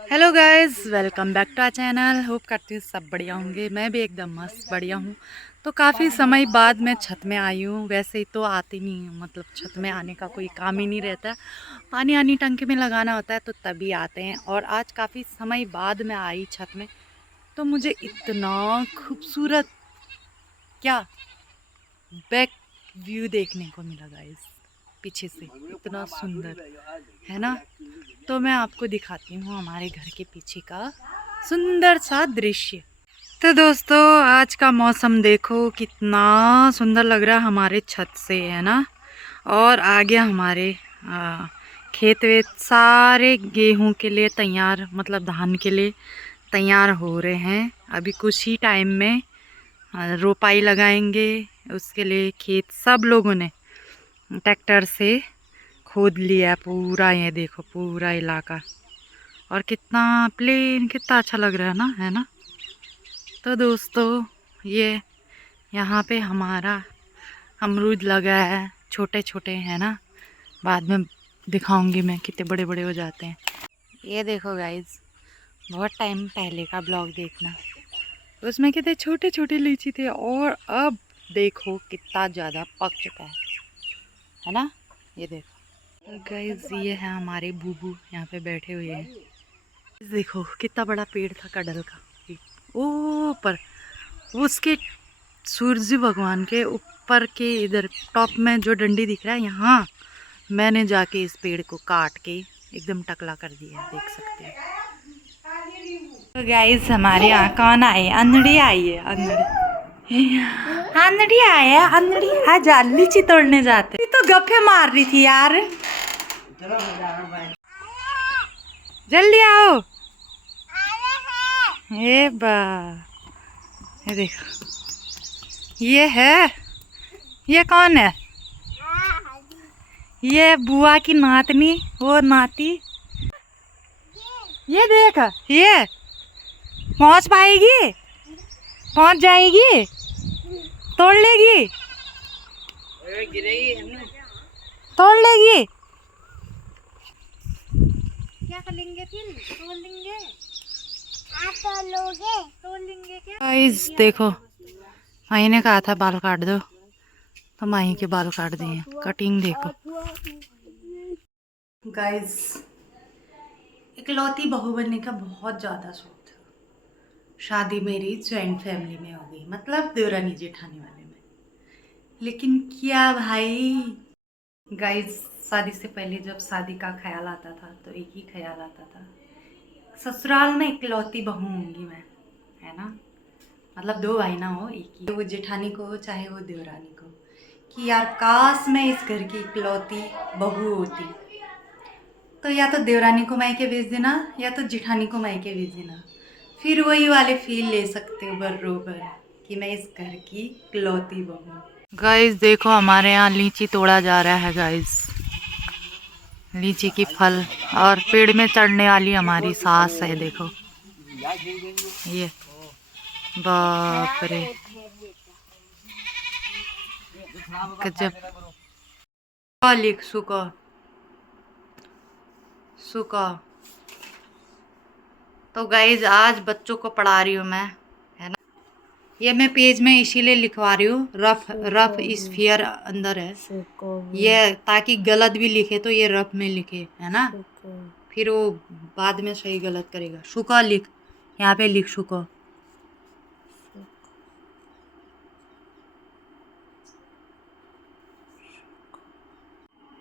Hello guys, welcome back to our channel. Hope करती हूँ सब बढ़िया होंगे। मैं भी एकदम मस्त बढ़िया हूँ। तो काफ़ी समय बाद मैं छत में आई हूँ। वैसे ही तो आती नहीं हूँ, मतलब छत में आने का कोई काम ही नहीं रहता। पानी आनी टंकी में लगाना होता है तो तभी आते हैं। और आज काफ़ी समय बाद मैं आई छत में, तो मुझे इतना खूबसूरत क्या बैक व्यू देखने को मिला गाइस। पीछे से इतना सुंदर है ना। तो मैं आपको दिखाती हूँ हमारे घर के पीछे का सुंदर सा दृश्य। तो दोस्तों, आज का मौसम देखो कितना सुंदर लग रहा है हमारे छत से, है ना। और आगे हमारे खेत वेत सारे गेहूं के लिए तैयार, मतलब धान के लिए तैयार हो रहे हैं। अभी कुछ ही टाइम में रोपाई लगाएंगे। उसके लिए खेत सब लोगों ने ट्रैक्टर से खोद लिया पूरा। ये देखो पूरा इलाका, और कितना प्लेन, कितना अच्छा लग रहा है ना, है ना। तो दोस्तों, ये यहाँ पे हमारा अमरूद लगा है, छोटे छोटे हैं ना। बाद में दिखाऊंगी मैं, कितने बड़े बड़े हो जाते हैं। ये देखो गाइज, बहुत टाइम पहले का ब्लॉग देखना, उसमें कितने छोटे छोटे लीची थे, और अब देखो कितना ज़्यादा पक चुका है ना। ये देखो गाइज, ये है हमारे बूबू, यहाँ पे बैठे हुए हैं। देखो कितना बड़ा पेड़ था कटहल का, ऊपर उसके सूरज भगवान के ऊपर के इधर टॉप में जो डंडी दिख रहा है, यहाँ मैंने जाके इस पेड़ को काट के एकदम टकला कर दिया है, देख सकते हैं। तो गाइस, हमारे यहाँ कौन आए? अंधड़ी आई है, अंधड़ी। अंधड़ी आया, अंधड़ी आज लीची तोड़ने जाते। तो गप्पे मार रही थी यार। जल्दी आओ। ये बा, ये देखो, ये है, ये कौन है? ये बुआ की नातनी, वो नाती। ये देख, ये पहुंच पाएगी, पहुंच जाएगी, तोड़ लेगी, तोड़ लेगी। क्या करेंगे फिर? तोड़ लेंगे। आप तोड़ लोगे? तोड़ लेंगे क्या? गाइस देखो, माही ने कहा था बाल काट दो, तो माही के बाल काट दिए। कटिंग देखो गाइस, इकलौती बहू बनने का बहुत ज़्यादा शौक था। शादी मेरी ज्वाइंट फैमिली में हो गई, मतलब देवरानी जेठानी वाले में। लेकिन क्या भाई गाइस, शादी से पहले जब शादी का ख्याल आता था तो एक ही ख्याल आता था, ससुराल में इकलौती बहू होंगी मैं, है ना। मतलब दो भाई ना हो, एक ही, वो जेठानी को चाहे वो देवरानी को, कि यार काश मैं इस घर की इकलौती बहू होती। तो या तो देवरानी को मायके भेज देना, या तो जेठानी को मायके भेज देना। फिर वही वाले फील ले सकते हो बरोबर, कि मैं इस घर की इकलौती बहू। गाइस देखो, हमारे यहाँ लीची तोड़ा जा रहा है गाइस, लीची की फल। और पेड़ में चढ़ने वाली हमारी सास है, देखो ये, बाप रे गजब। लिख सुका, सुका। तो गाइज आज बच्चों को पढ़ा रही हूँ मैं, है ना। ये मैं पेज में इसीलिए लिखवा रही हूँ, रफ रफ स्फीयर अंदर है ये, ताकि गलत भी लिखे तो ये रफ में लिखे, है ना। फिर वो बाद में सही गलत करेगा। शुका लिख, यहाँ पे लिख शुका।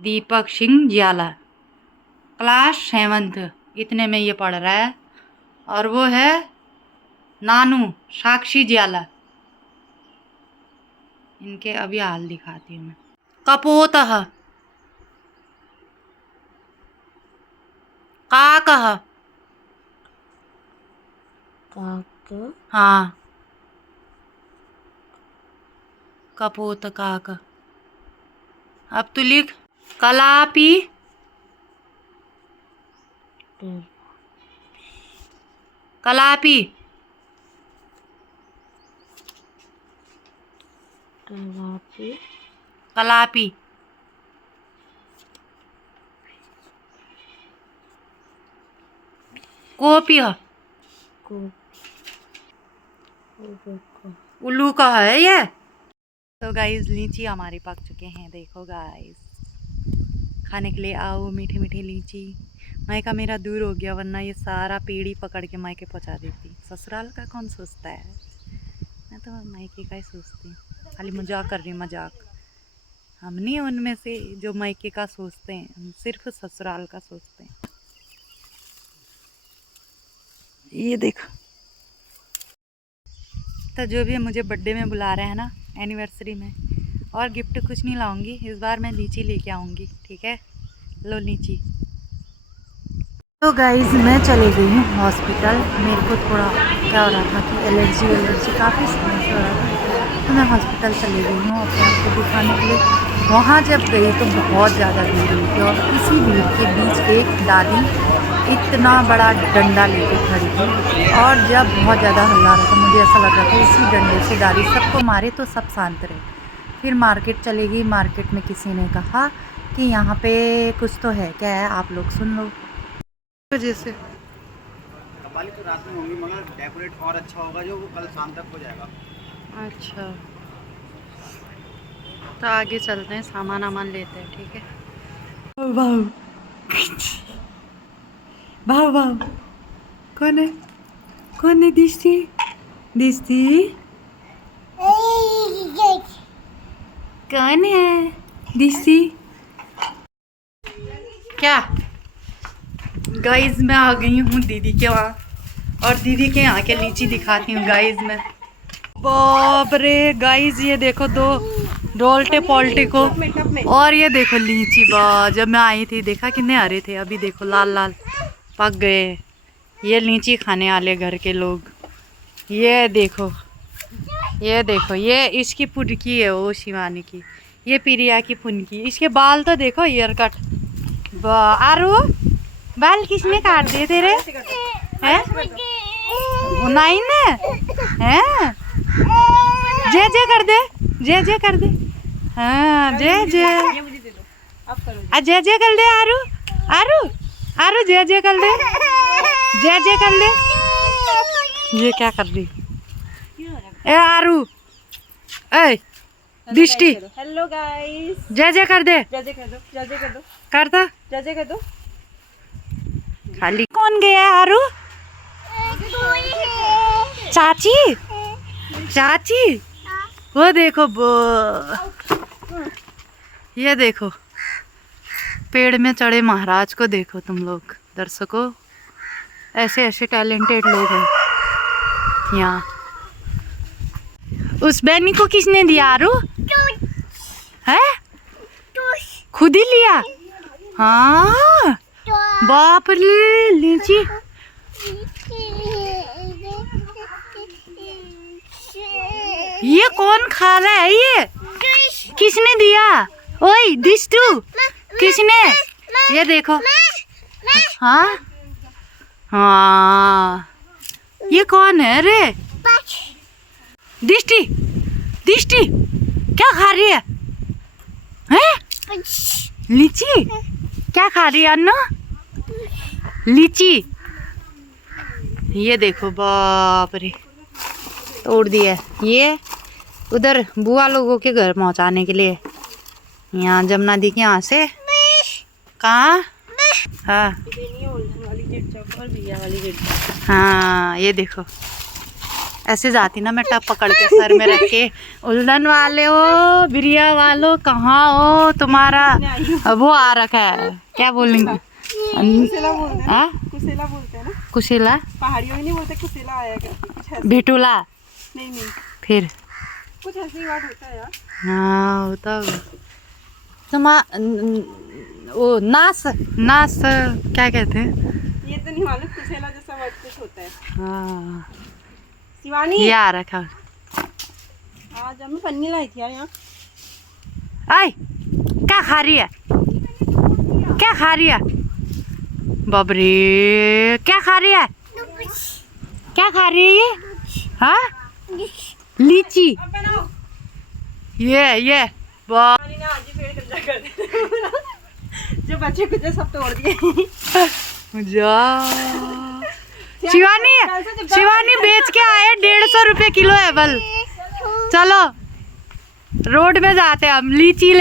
दीपक सिंह जियाला, क्लास 7th, इतने में ये पढ़ रहा है। और वो है नानू साक्षी जियाला। इनके अभी हाल दिखाती हूँ मैं। कपोतः, काकः, हाँ कपोत काक। अब तू लिख, कलापी, कलापी, कलापी। कोपिया को उल्लू का है ये। तो गाइस लीची हमारी पक चुके हैं, देखो गाइस। खाने के लिए आओ मीठी मीठी लीची। मायका मेरा दूर हो गया, वरना ये सारा पेड़ी पकड़ के मायके पहुंचा देती। ससुराल का कौन सोचता है, मैं तो मायके का ही सोचती हूँ। खाली मजाक कर रही, मजाक। हम नहीं उनमें से जो मायके का सोचते हैं, हम सिर्फ ससुराल का सोचते हैं। ये देखो, तो जो भी मुझे बर्थडे में बुला रहे हैं ना, एनिवर्सरी में, और गिफ्ट कुछ नहीं लाऊंगी इस बार, मैं लीची लेके आऊँगी, ठीक है। लो लीची। तो गाइस मैं चली गई हूँ हॉस्पिटल। मेरे को थोड़ा क्या हो रहा था कि एलर्जी काफ़ी समस्या हो रहा था, तो मैं हॉस्पिटल चली गई हूँ अपने आप को दिखाने के लिए। वहाँ जब गई तो बहुत ज़्यादा भीड़ हुई थी, और इसी भीड़ के बीच एक दादी इतना बड़ा डंडा लेके खड़ी थी, और जब बहुत ज़्यादा हल्ला रहा था, मुझे ऐसा लग रहा था इसी डंडे से दादी सबको मारे तो सब शांत रहे। फिर मार्केट चली गई। मार्केट में किसी ने कहा कि यहाँ पे कुछ तो है, क्या है आप लोग सुन लो। वजह से कव्वाली तो रात में होंगी, मगर डेकोरेट और अच्छा होगा जो वो कल शाम तक हो जाएगा। अच्छा, तो आगे चलते हैं, सामान वामान लेते हैं, ठीक है। वाह वाह वाह, कौन है, कौन है? दिश्ती दिश्ती कौन है? दिश्ती क्या? गाइस मैं आ गई हूँ दीदी के वहाँ, और दीदी के यहाँ के लीची दिखाती हूँ गाइस मैं। बाप रे गाइस, ये देखो दो डोल्टे पोल्टे को, और ये देखो लीची। बा जब मैं आई थी देखा कितने हरे थे, अभी देखो लाल लाल पक गए। ये लीची खाने वाले घर के लोग। ये देखो, ये देखो, ये इसकी फुनकी है वो शिवानी की, ये प्रिया की फुनकी। इसके बाल तो देखो, ईयर कट। आरू बाल किसने काट दिए तेरे? हैं? नहीं ने? हैं? जे जे कर दे, जे जे कर दे। हाँ जे जे, जे जे कर दे। आरू आरू आरू जे जे कर दे, जे जे कर दे। ये क्या कर दी? ए आरू, ए दिष्टि, हेलो गाइस, जे जे कर दे, जय जय कर दो, जय जय कर दो, करता जय जय कर दो। खाली कौन गया? आरू चाची, चाची वो देखो ये देखो पेड़ में चढ़े महाराज को देखो तुम लोग दर्शकों। ऐसे ऐसे टैलेंटेड लोग हैं यहाँ। उस बैनी को किसने दिया? आरू है? खुद ही लिया? हाँ बाप रे, लीची। ये कौन खा रहा है? ये किसने दिया? ओए दिष्टू, किसने? ये देखो। हाँ हाँ, ये कौन है रे? दिष्टि, दिष्टि क्या खा रही है? हैं? लीची क्या खा रही है अन्नू? लीची। ये देखो बाप रे, तोड़ दिया। ये उधर बुआ लोगों के घर पहुंचाने के लिए, यहाँ जमुना दी के यहाँ से। कहाँ? हाँ हाँ, ये देखो ऐसे जाती ना मैं, टप पकड़ के सर में रख के। उल्दन वाले हो, बिरिया वालों, कहाँ हो? तुम्हारा वो आ रखा है, क्या बोलेंगे? कुसेला बोलते हैं, कुसेला बोलते हैं ना। कुशेला? पहाड़ियों में नहीं बोलते, कुसेला आया क्या? भेटूला? नहीं नहीं, फिर कुछ ऐसी बात होता है यार। हाँ होता होगा। वो नास, नास क्या कहते हैं? ये तो नहीं मालूम, कुसेला जैसा वर्ड कुछ होता है। हाँ शिवानी ये आ रखा। आज मैं पन्नी लाई थी यार यहाँ। आय क्या खा रही है? क्या खा रही है? बाबरे, क्या खा रही है? क्या खा रही है ये? हाँ लीची। ये आज ही पेड़ कब्जा कर दिया। जो बच्चे कुछ सब तोड़ दिए। जा शिवानी शिवानी बेच के आए 150 रुपए किलो एप्पल। चलो रोड में जाते हैं हम, लीची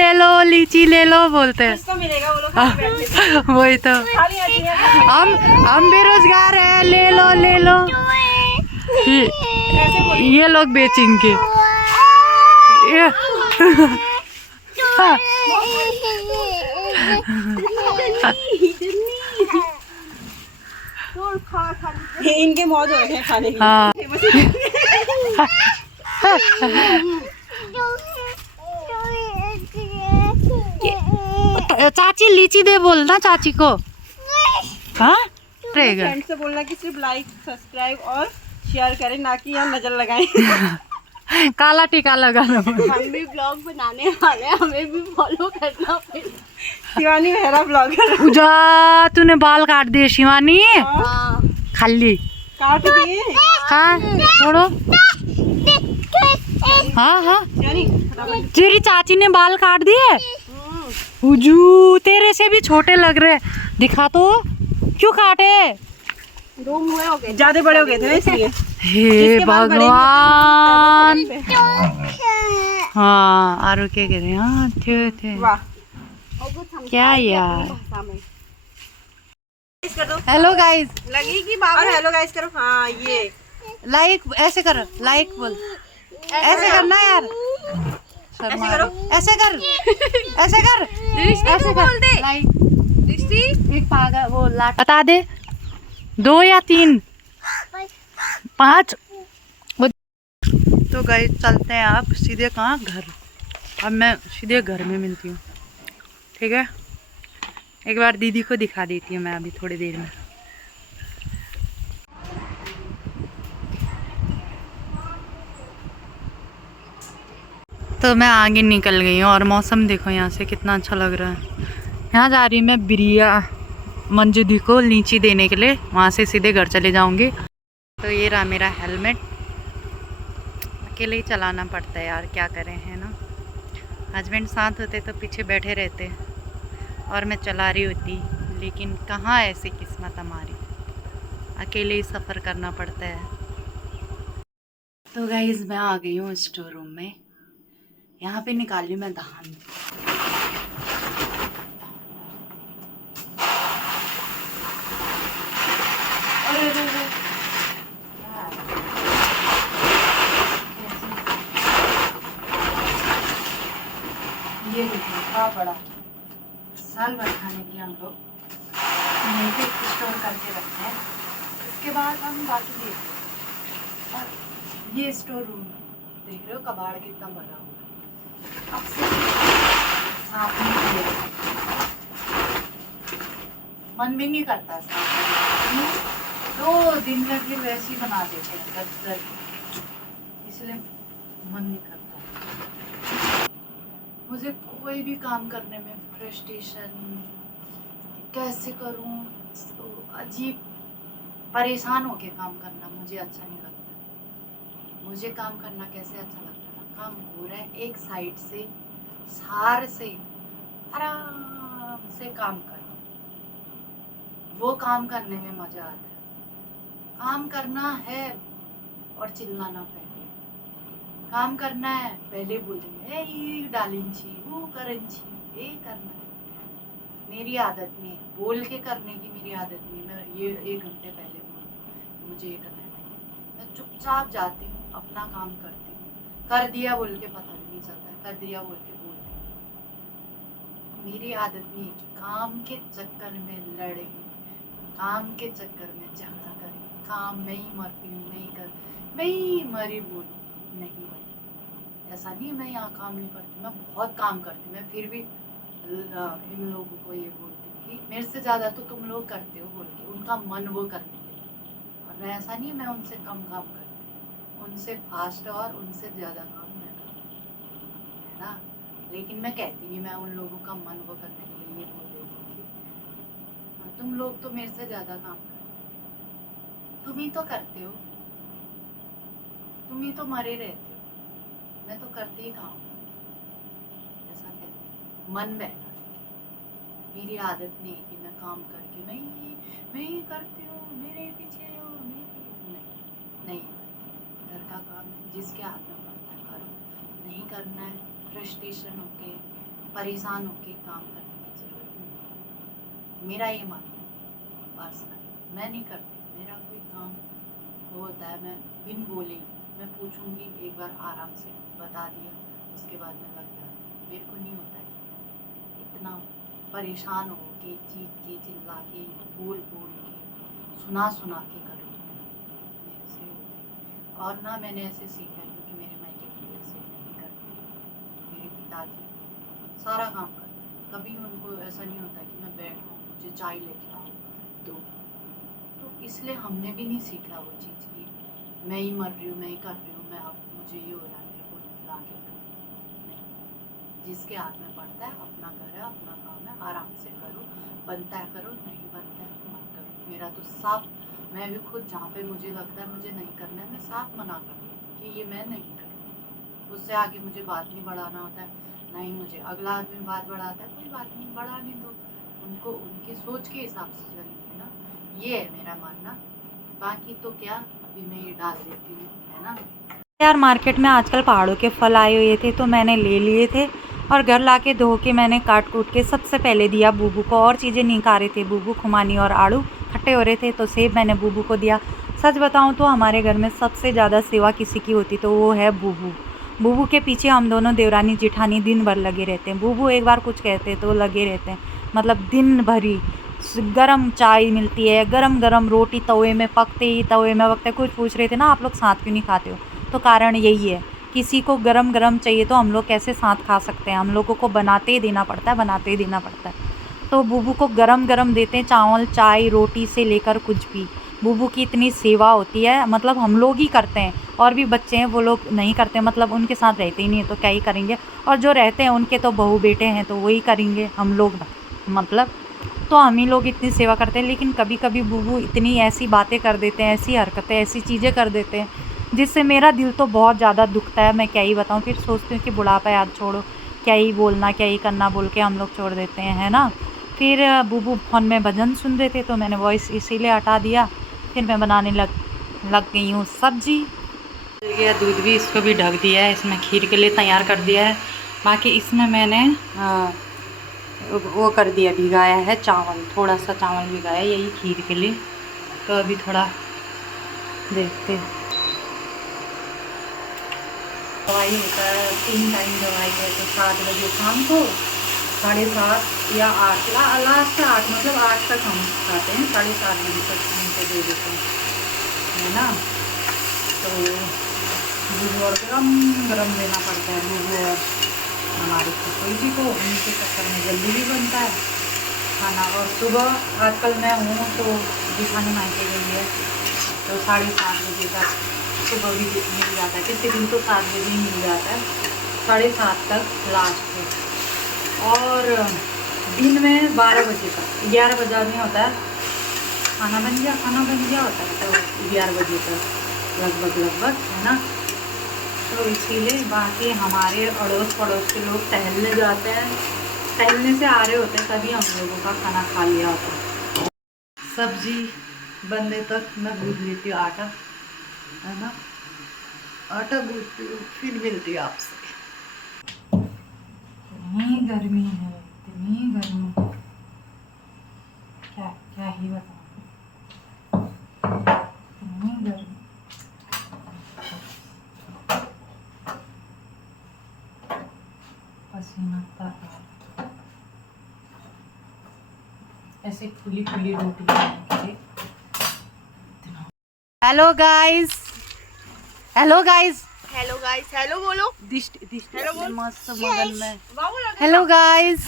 ले लो बोलते हैं। किसको मिलेगा, वो लोग खाली बैठे वही तो, खाली आती है। हम बेरोजगार है, ले लो ये लोग बेचेंगे। इनके मौज हो रहे हैं खाने की। हाँ चाची लीची दे बोलना चाची को। हाँ रहेगा। फ्रेंड से बोलना कि सिर्फ लाइक सब्सक्राइब और शेयर करें, ना कि यहाँ नजर लगाएं। काला टीका लगा लो। हम भी ब्लॉग बनाने वाले हैं, हमें भी फॉलो करना फिर। शिवानी मेरा ब्लॉगर। उजा तूने बाल काट दिए शिवानी। हाँ खाली काट दिए। हाँ छोड़ो। हाँ शिवानी फटाफट। तेरी चाची ने बाल काट दिए। उजू तेरे से भी छोटे लग रहे। दिखा तो, क्यों काटे? ज्यादा बड़े हो गए थे ना इसलिए। हे भगवान। हाँ आरो क्या कह रहे हैं? हाँ थे वाह क्या यार। कर दो। हेलो गाइस, लगेगी बाबा। हेलो गाइस करो। हाँ ये लाइक ऐसे कर, लाइक बोल, ऐसे करना यार। ऐसे करो। ऐसे कर ऐसे कर लाइक। एक पागल वो लाट बता दे, 2 या 3 5। तो गाइस चलते हैं आप सीधे कहाँ? घर। अब मैं सीधे घर में मिलती हूँ, ठीक है? एक बार दीदी को दिखा देती हूँ मैं अभी थोड़ी देर में। तो मैं आगे निकल गई हूँ और मौसम देखो यहाँ से कितना अच्छा लग रहा है। यहाँ जा रही मैं बिरिया मंजू दी को लीची देने के लिए, वहाँ से सीधे घर चले जाऊँगी। तो ये रहा मेरा हेलमेट। अकेले ही चलाना पड़ता है यार, क्या करें, है ना? हस्बैंड साथ होते तो पीछे बैठे रहते और मैं चला रही होती, लेकिन कहाँ ऐसी किस्मत हमारी, अकेले ही सफ़र करना पड़ता है। तो गाइज़ मैं आ गई हूँ स्टोर रूम में। यहाँ पे निकाली मैं धान। ये देखो इतना बड़ा, साल भर खाने के लिए हम लोग यहीं पे स्टोर करके रखते हैं। इसके बाद हम बाकी देखते हैं। और ये स्टोर रूम देख रहे हो, कबाड़ कितना बड़ा हुआ है। अब से साफ नहीं किया, मन भी नहीं करता साफ करने का। 2 दिन में फिर वैसे ही बना देते हैं गदर, इसलिए मन नहीं करता। मुझे कोई भी काम करने में फ्रस्ट्रेशन, कैसे करूं, तो अजीब परेशान होके काम करना मुझे अच्छा नहीं लगता। मुझे काम करना कैसे अच्छा लगता है? काम हो रहा है एक साइड से, सार से आराम से काम करो, वो काम करने में मजा आता है। काम करना है और चिल्लाना पहले, काम करना है पहले बोलेंगे ये डालिंची वो करंची, ये करना है। मेरी आदत नहीं है बोल के करने की, मेरी आदत नहीं। मैं ये 1 घंटे पहले बोलूँ मुझे ये करना है, मैं चुपचाप जाती हूँ, अपना काम करती हूँ। कर दिया बोल के पता भी नहीं चलता, कर दिया बोल के बोलती हूँ। मेरी आदत नहीं है कि काम के चक्कर में लड़े, काम के चक्कर में झगड़ा करें, काम मैं ही मरती हूँ, मैं ही मरी बोलूँ। नहीं भाई, ऐसा नहीं मैं यहाँ काम नहीं करती, मैं बहुत काम करती हूँ। मैं फिर भी इन लोगों को ये बोलती हूँ कि मेरे से ज़्यादा तो तुम लोग करते हो बोल के, उनका मन वो करने के लिए। और ऐसा नहीं मैं उनसे कम काम करती हूँ, उनसे फास्ट और उनसे ज़्यादा काम मैं करती हूँ, है ना? लेकिन मैं कहती नहीं, मैं उन लोगों का मन वो करने के लिए ये बोल देती हूँ कि तुम लोग तो मेरे से ज़्यादा काम करते हो, तुम ही तो करते हो, तुम ही तो मरे रहते हो, मैं तो करती ही काम। ऐसा कहते मन बहना। मेरी आदत नहीं है कि मैं काम करके मैं ही करती हूँ, मेरे पीछे हो, जिसके हाथ में पड़ता है करो, नहीं करना है फ्रस्ट्रेशन होके परेशान होके काम करने की ज़रूरत नहीं। मेरा ये मानना है पर्सनल, मैं नहीं करती। मेरा कोई काम होता है मैं बिन बोले मैं पूछूंगी, एक बार आराम से बता दिया, उसके बाद मैं लग जाती। मेरे को नहीं होता कि इतना परेशान हो के चीख के चिल्ला के बोल बोल के सुना सुना के करो, मेरे से होती। और ना मैंने ऐसे सीखा है, क्योंकि मेरे मायके भी ऐसे नहीं करते। मेरे पिताजी सारा काम करते हैं, कभी उनको ऐसा नहीं होता कि मैं बैठा हूँ मुझे चाय लेके आओ तो इसलिए हमने भी नहीं सीखा वो चीज़ की मैं ही मर रही हूँ, मैं ही कर रही हूँ, मैं अब मुझे ये हो रहा है मेरे को ला के दो। नहीं, जिसके हाथ में पड़ता है अपना घर है, अपना काम है, आराम से करो, बनता है करो, नहीं बनता है तो मत करो। मेरा तो साफ, मैं भी खुद जहाँ पे मुझे लगता है मुझे नहीं करना है मैं साफ मना कर देती कि ये मैं नहीं करूँगी। उससे आगे मुझे बात नहीं बढ़ाना होता है, नहीं मुझे अगला आदमी बात बढ़ाता है, कोई बात नहीं बढ़ाने दो, उनको उनकी सोच के हिसाब से चलेंगे ना, ये है मेरा मानना। बाकी तो क्या अभी मैं ये डाल देती हूँ, है ना यार। मार्केट में आजकल पहाड़ों के फल आए हुए थे तो मैंने ले लिए थे और घर लाके धो के मैंने काट कूट के सबसे पहले दिया बूबू को। और चीज़ें नहीं खा रहे थे बूबू, खुमानी और आड़ू खट्टे हो रहे थे तो सेब मैंने बूबू को दिया। सच बताऊँ तो हमारे घर में सबसे ज़्यादा सेवा किसी की होती तो वो है बूबू। बूबू के पीछे हम दोनों देवरानी जिठानी दिन भर लगे रहते हैं। बूबू एक बार कुछ कहते तो लगे रहते हैं, मतलब दिन भरी। गरम चाय मिलती है, गरम गरम रोटी तवे में पकते कुछ पूछ रहे थे ना आप लोग साथ क्यों नहीं खाते हो, तो कारण यही है, किसी को गरम गरम चाहिए तो हम लोग कैसे साथ खा सकते हैं, हम लोगों को बनाते ही देना पड़ता है। तो बूबू को गरम गरम देते हैं, चावल चाय रोटी से लेकर कुछ भी। बूबू की इतनी सेवा होती है, मतलब हम लोग ही करते हैं, और भी बच्चे हैं वो लोग नहीं करते, मतलब उनके साथ रहते ही नहीं है तो क्या ही करेंगे, और जो रहते हैं उनके तो बहू बेटे हैं तो वही करेंगे, हम लोग मतलब तो हम ही लोग इतनी सेवा करते हैं। लेकिन कभी कभी बूबू इतनी ऐसी बातें कर देते हैं, ऐसी हरकतें ऐसी चीज़ें कर देते हैं जिससे मेरा दिल तो बहुत ज़्यादा दुखता है। मैं क्या ही बताऊँ, फिर सोचती हूँ कि बुढ़ापा याद छोड़ो, क्या ही बोलना क्या ही करना बोल के हम लोग छोड़ देते हैं, है ना। फिर बूबू फ़ोन में भजन सुन रहे थे तो मैंने वॉइस इसीलिए हटा दिया। फिर मैं बनाने लग गई हूँ सब्जी। गया दूध भी, इसको भी ढक दिया है, इसमें खीर के लिए तैयार कर दिया है। बाकी इसमें मैंने वो कर दिया, भिगाया है चावल, थोड़ा सा चावल भिगाया यही खीर के लिए। तो अभी थोड़ा देखते हैं। दवाई होता है 3 टाइम दवाई है, तो 7 बजे शाम को, 7:30 या 8 लास्ट 8, मतलब 8 तक हम खाते हैं, 7:30 बजे तक उनको दे देते हैं, है ना। तो दूध और गरम देना पड़ता है दूध और हमारी रसोई जी को, उनके चक्कर में जल्दी भी बनता है खाना। और सुबह आजकल मैं हूँ तो दिखाने मायके गई है तो 7:30 बजे तक सुबह भी मिल जाता है, किसी दिन तो 7 बजे ही मिल जाता है, 7:30 तक लास्ट है। और दिन में 12 बजे तक, 11 बजे में होता है खाना बन गया होता है, तो 11 बजे तक लगभग, है ना। तो इसीलिए बाकी हमारे अड़ोस पड़ोस के लोग टहलने जाते हैं, टहलने से आ रहे होते हैं, तभी हम लोगों का खाना खा लिया होता है। सब्जी बनने तक मैं गूँथ लेती हूँ आटा, है ना, आटा गूँथती हूँ, फिर मिलती हूँ आपसे। इतनी गर्मी है, इतनी गर्मी, क्या ही बताऊँ, इतनी गर्मी। पसीना आता है, ऐसे खुली रोटी बनाने के लिए। हेलो गाइस, हेलो बोलो। हेलो बोल। मस्त मगन में। बाबू लगे। हेलो गाइस,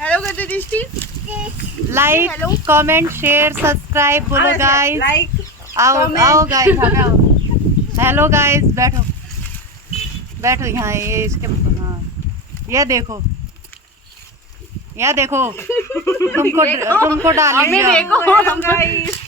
हेलो कहते दिष्टि। लाइक कमेंट शेयर सब्सक्राइब बोलो गाइस। लाइक आओ गाइस, हेलो गाइस, बैठो यहाँ, ये इसके, हाँ ये देखो तुमको डाल हमें देखो, हम गाइस।